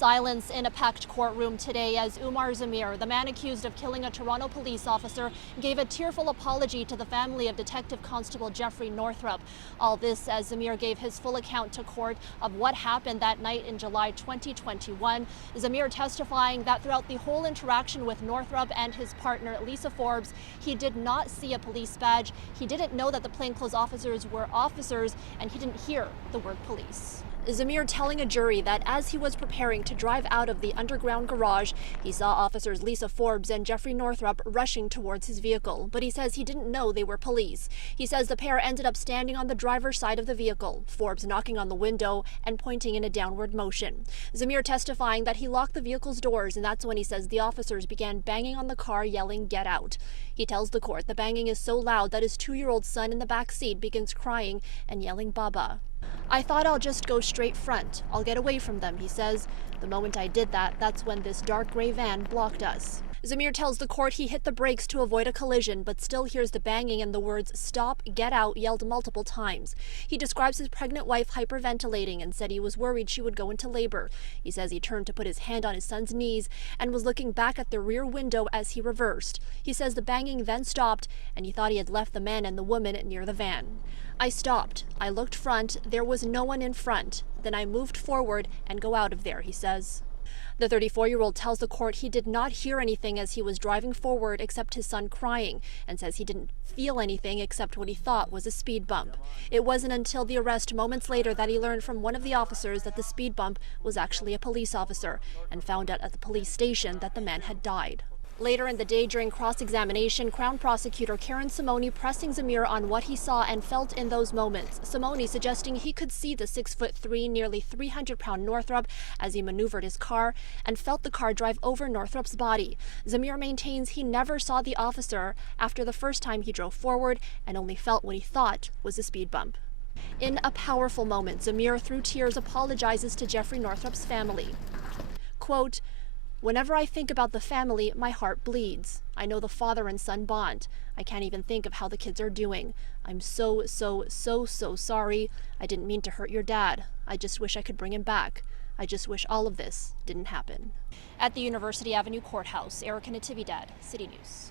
Silence in a packed courtroom today as Umar Zamir, the man accused of killing a Toronto police officer, gave a tearful apology to the family of Detective Constable Jeffrey Northrup. All this as Zamir gave his full account to court of what happened that night in July 2021. Zamir testifying that throughout the whole interaction with Northrup and his partner Lisa Forbes, he did not see a police badge, he didn't know that the plainclothes officers were officers, and he didn't hear the word police. Zamir telling a jury that as he was preparing to drive out of the underground garage, he saw officers Lisa Forbes and Jeffrey Northrup rushing towards his vehicle, but he says he didn't know they were police. He says the pair ended up standing on the driver's side of the vehicle, Forbes knocking on the window and pointing in a downward motion. Zamir testifying that he locked the vehicle's doors, and that's when he says the officers began banging on the car, yelling, "Get out." He tells the court the banging is so loud that his 2-year-old son in the back seat begins crying and yelling, "Baba." "I thought I'll just go straight front. I'll get away from them," he says. "The moment I did that, that's when this dark gray van blocked us." Zamir tells the court he hit the brakes to avoid a collision, but still hears the banging and the words "stop, get out" yelled multiple times. He describes his pregnant wife hyperventilating and said he was worried she would go into labor. He says he turned to put his hand on his son's knees and was looking back at the rear window as he reversed. He says the banging then stopped and he thought he had left the man and the woman near the van. "I stopped. I looked front. There was no one in front. Then I moved forward and go out of there," he says. The 34-year-old tells the court he did not hear anything as he was driving forward except his son crying, and says he didn't feel anything except what he thought was a speed bump. It wasn't until the arrest moments later that he learned from one of the officers that the speed bump was actually a police officer, and found out at the police station that the man had died. Later in the day during cross-examination, Crown Prosecutor Karen Simone pressing Zamir on what he saw and felt in those moments. Simone suggesting he could see the 6'3", nearly 300-pound Northrup as he maneuvered his car and felt the car drive over Northrup's body. Zamir maintains he never saw the officer after the first time he drove forward and only felt what he thought was a speed bump. In a powerful moment, Zamir, through tears, apologizes to Jeffrey Northrup's family. Quote, "Whenever I think about the family, my heart bleeds. I know the father and son bond. I can't even think of how the kids are doing. I'm so sorry. I didn't mean to hurt your dad. I just wish I could bring him back. I just wish all of this didn't happen." At the University Avenue Courthouse, Erica Natividad, City News.